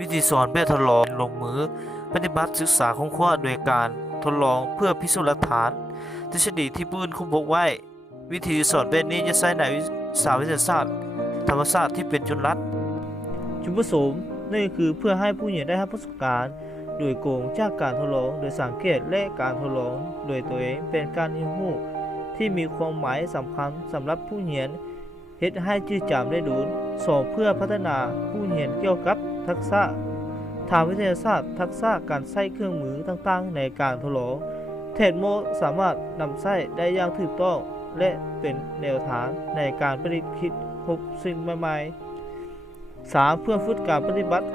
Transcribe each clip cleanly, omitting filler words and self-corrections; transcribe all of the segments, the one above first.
วิธีสอนแบบทดลองลงมือปฏิบัติศึกษาค้นคว้าโดยการทดลองเพื่อพิสูจน์หลักฐานทฤษฎีที่ผู้อื่นค้นพบไว้ วิธีสอนแบบนี้จะใช้ในวิทยาศาสตร์ธรรมศาสตร์ที่เป็นจุดลัดจุดประสงค์นั่นก็คือเพื่อให้ผู้เรียนได้รับประสบการณ์โดยโกงจากการทดลองโดยสังเกตและการทดลองโดยตัวเองเป็นการเรียนรู้ที่มีความหมายสำคัญสำหรับผู้เรียนเฮ็ดให้จืดจำได้ดูสอนเพื่อพัฒนาผู้เรียนเกี่ยวกับทักษะทางวิทยาศาสตร์ทักษะการใช้เครื่องมือต่างๆในการทดลองเทรดโมสามารถนำใช้ได้อย่างถูกต้องและเป็นแนวทางในการประดิษฐ์คิดพบสิ่งใหม่ๆ 3. เพื่อฝึกการปฏิบัติ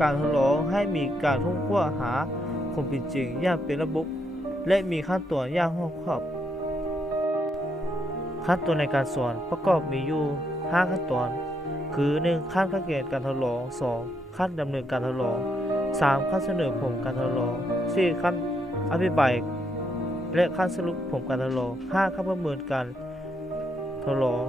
การทดลองให้มีการค้นคว้าหาความเป็นจริงอย่างเป็นระบบและมีขั้นตอนอย่างรอบคอบ ขั้นตอนในการสอนประกอบมีอยู่ 5 ขั้นตอน คือ 1. ขั้นสังเกตการทดลอง 2. ขั้นดำเนินการทดลอง 3. ขั้นเสนอผลการทดลอง 4. ขั้นอธิบายและขั้นสรุปผลการทดลอง 5. ขั้นประเมินการทดลอง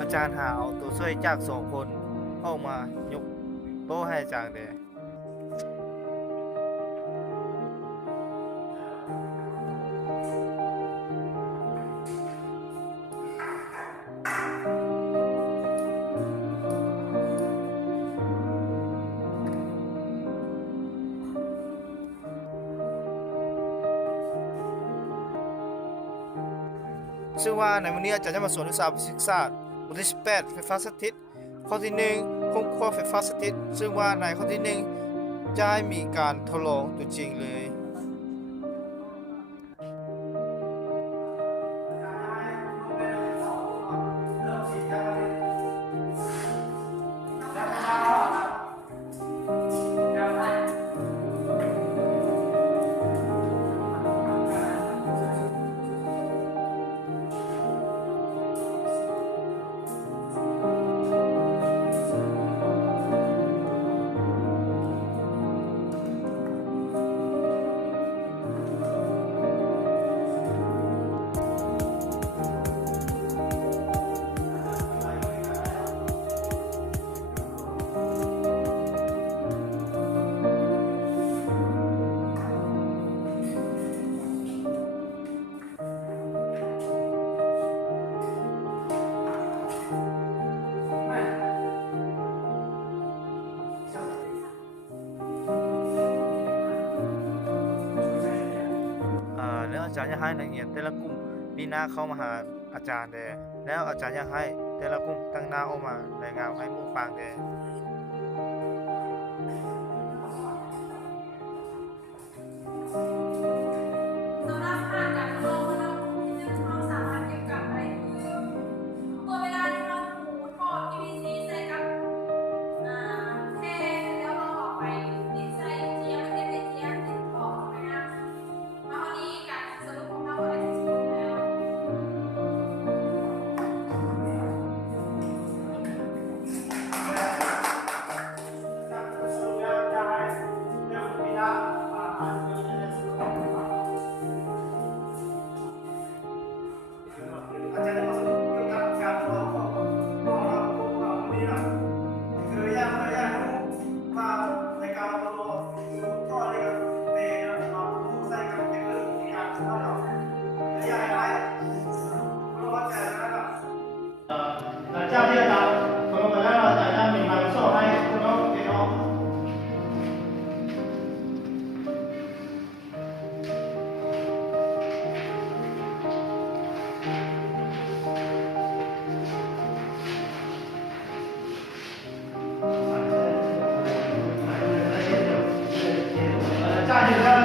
อาจารย์หาเอาตัวช่วยจาก2 คนเข้ามายกโต๊ะให้อาจารย์เลยซึ่งว่าในวันนี้อาจารย์จะมาสอนวิชาฟิสิกส์ศาสตร์บทที่18ไฟฟ้าสถิตข้อที่1ค้นคว้าไฟฟ้าสถิตซึ่งว่าในข้อที่1จะให้มีการทดลองตัวจริงเลยแล้วอาจารย์จะให้นักเรียนแต่ละกลุ่มปีหน้าเข้ามาหาอาจารย์เดยแล้วอาจารย์อยากให้แต่ละกลุ่มตั้งหน้าออกมารายงานให้หมู่ฟังเดย ถึงแล้ว